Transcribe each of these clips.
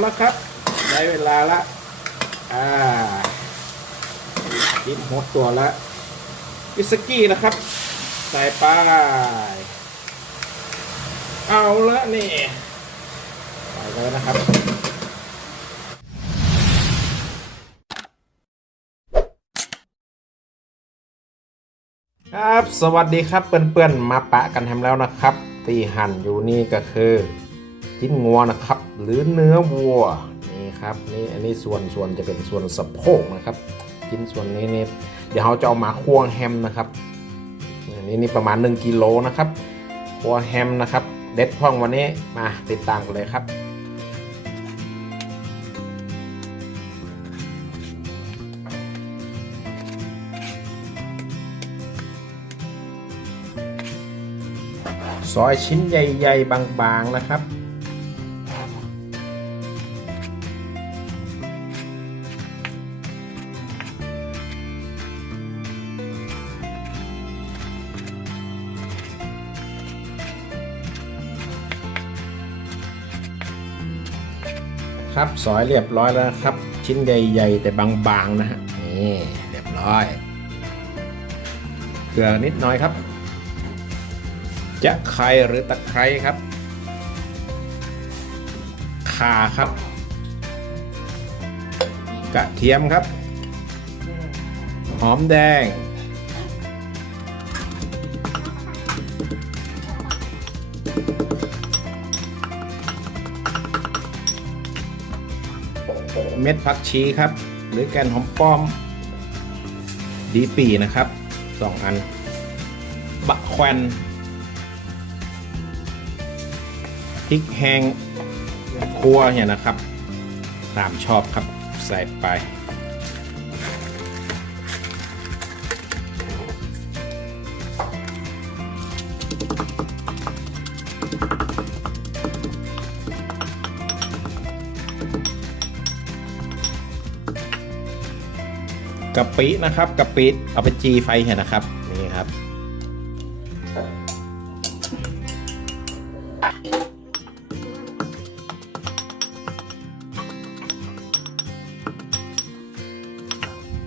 แล้วครับ ได้เวลาละ อ่าจิ้มหดตัวละวิสกี้นะครับ ใส่ไปเอาละนี่ใส่เลยนะครับ ครับ สวัสดีครับเพื่อนๆ มาปะกันทำแล้วนะครับที่หั่นอยู่นี่ก็คือจิ้นงัวนะครับ หรือเนื้อวัวนี่ครับนี่อันนี้ส่วนส่วนจะเป็นส่วนสะโพกนะครับชิ้นส่วนนี้นี่เดี๋ยวเราจะเอามาคั่วแฮมนะครับอันนี้นี่ประมาณ 1กิโลนะครับคั่วแฮมนะครับเด็ดพ่องวันนี้มาติดตามกันเลยครับซอยชิ้นใหญ่ ๆ บาง ๆ นะครับ ครับซอยเรียบร้อยแล้วครับ ชิ้นใหญ่ๆแต่บางๆนะฮะนี่เรียบร้อยเกลือนิดหน่อยครับ จะไครหรือตะไคร้ครับข่าครับ กระเทียมครับ หอมแดง เม็ดผักชีครับ หรือแกนหอมป้อม ดีปีนะครับสองอัน บะแควนพริกแห้งครัวเนี่ยนะครับ ตามชอบครับใส่ไป กะปินะครับกะปิเอาไปจีไฟเห็นนะครับนี่ครับ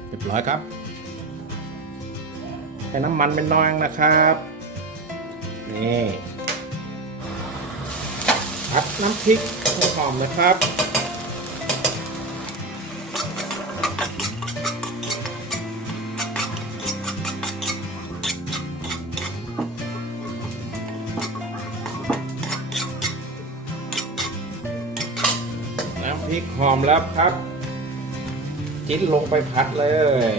เรียบร้อยครับใช้น้ำมันเป็นน้อยนะครับนี่ผัดน้ำพริกหอมนะครับ พริกหอมแล้วครับ จิ้นลงไปผัดเลย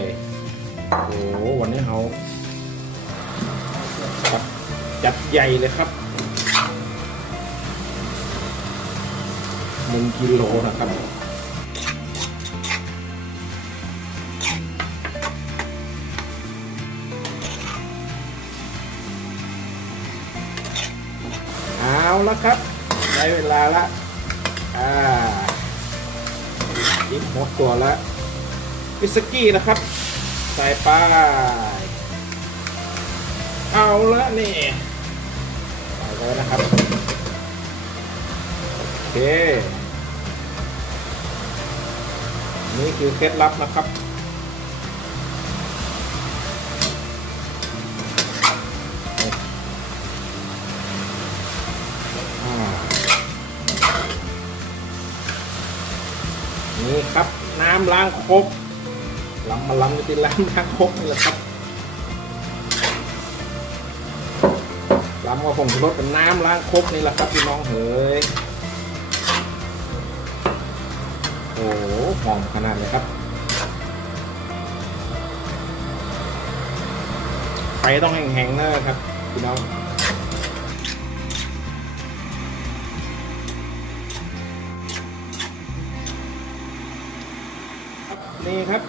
โอ้โหวันนี้เราจัดใหญ่เลยครับหนึ่งกิโลนะครับเอาล้วครับ ได้เวลาละอ่า จิ้มหมดตัวแล้ววิสกี้นะครับ ใส่ไปเอาละนี่ใส่เลยนะครับ โอเค นี่คือเคล็ดลับนะครับ นี่ครับน้ำล้างครกล้ำมาล้ำอยู่ที่ล้างล้างครกนี่แหละครับล้ำกับผงรสเป็นน้ำล้างครกนี่แหละครับพี่น้องเฮ้ยโอ้โหหอมขนาดเลยครับไฟต้องแห้งๆนะครับพี่น้อง นี่ครับ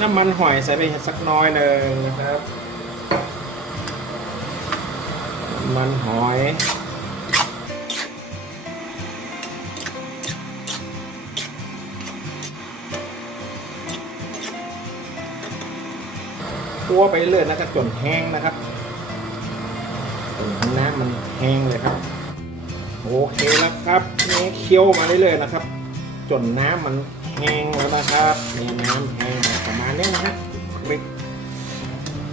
น้ำมันหอยใส่ไปสักน้อยหนึ่งนะครับมันหอยคั่วไปเรื่อยนะครับจนแห้งนะครับนน้ำมันแห้งเลยครับโอ้โอเคแล้วครับนี่เคี่ยวมาเรื่อยๆนะครับ จนน้ำมันแห้งแล้วนะครับนี่น้ำแห้งประมาณนี้นะฮะไม่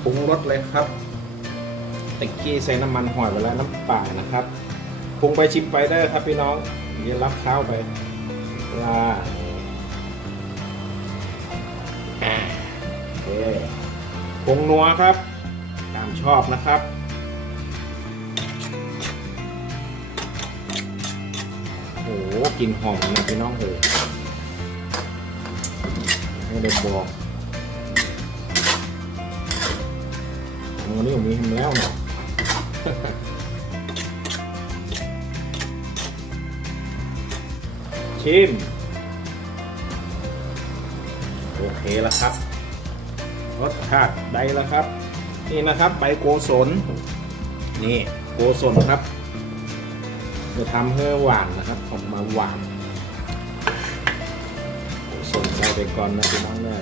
ปรุงรสเลยครับตะกี้ใส่น้ำมันหอยไปแล้วน้ำป่านะครับปรุงไปชิมไปได้ครับพี่น้องเดี๋ยวรับข้าวไปลาอ่าโอเคปรุงนัวครับ ตามชอบนะครับ กลิ่นหอมนะพี่น้องเลยให้ได้บอกวันนี้ผมมีทำแล้วเนาะชิม โอเคแล้วครับ รสชาติได้แล้วครับ นี่นะครับใบโกศลนี่โกศลครับ จะทำให้หวานนะครับออกมาหวานสนใจไปก่อนนะพี่น้องเนี่ย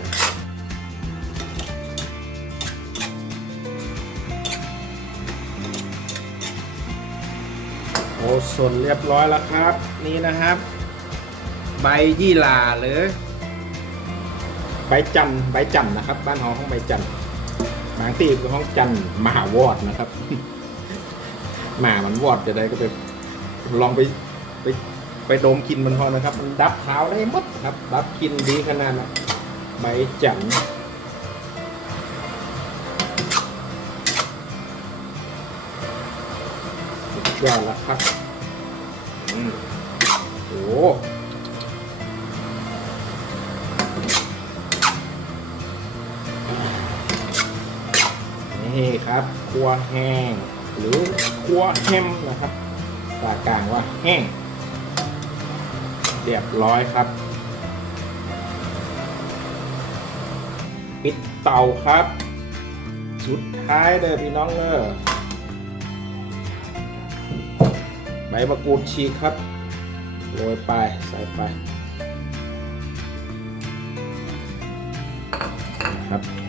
โอ้ส่วนเรียบร้อยแล้วครับ นี่นะครับ ใบยี่หร่าหรือ ใบจันทร์ใบจันทร์นะครับ บ้านหอของใบจันทร์บางที่คืองจันทร์มหาวอดนะครับหมามันวอดจะได้ก็ไป ลองไปไปไปดมกินมันพอนะครับ มันดับขาวได้หมดครับ ดับกลินดีขนาดนะใบจันสุดยอดแล้วครับอโอ้นี่ครับครัวแห้ง หรือครัวแฮมนะครับ ปากกลางว่าแห้งเรียบร้อยครับ ปิดเตาครับ สุดท้ายเด้อพี่น้องเด้อใบมะกรูดฉีกครับโรยไปใส่ไปนะครับ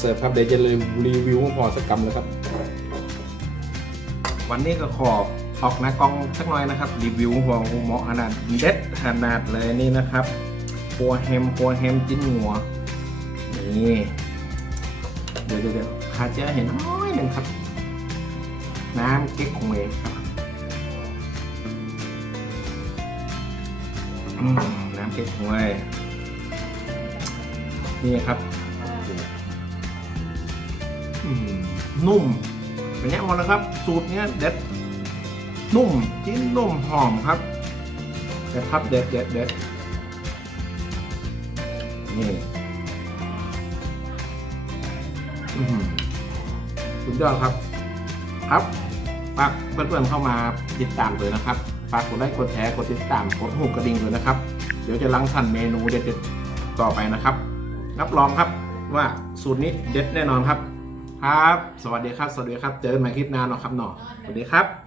เสิร์ฟครับเดี๋ยวจะเลืมรีวิวพอสักกรรมเลยครับ วันนี้ก็ขอบออกน้ากล้องสักหน่อยนะครับ รีวิวหัวงูเหมาะขนาดเด็ดขนาดเลยนี่นะครับคัวแฮมคัวแฮมจิ้นหัวนี่เดี๋ยวเดี๋ยวเดี๋ยวขาดจะเห็นน้อยหนึ่งครับ น้ำเก๊กคงเองครับน้ำเก๊กคงเองนี่ครับ นุ่มเป็นไงหมดแล้วครับ สูตรเนี้ยเด็ดนุ่มจิ้นนุ่มหอมครับเด็ดครับเด็ดเด็ดเด็ดนี่สุดยอดครับ ครับฝากเพื่อนๆเข้ามาติดตามเลยนะครับฝากกดไลค์กดแชร์กดติดตามกดหูกระดิ่งเลยนะครับ เดี๋ยวจะลังสรรค์เมนูเด็ดๆต่อไปนะครับ รับรองครับว่าสูตรนี้เด็ดแน่นอนครับ ครับ สวัสดีครับ สวัสดีครับ เจอกันใหม่คลิปหน้าเนาะครับหนอสวัสดีครับ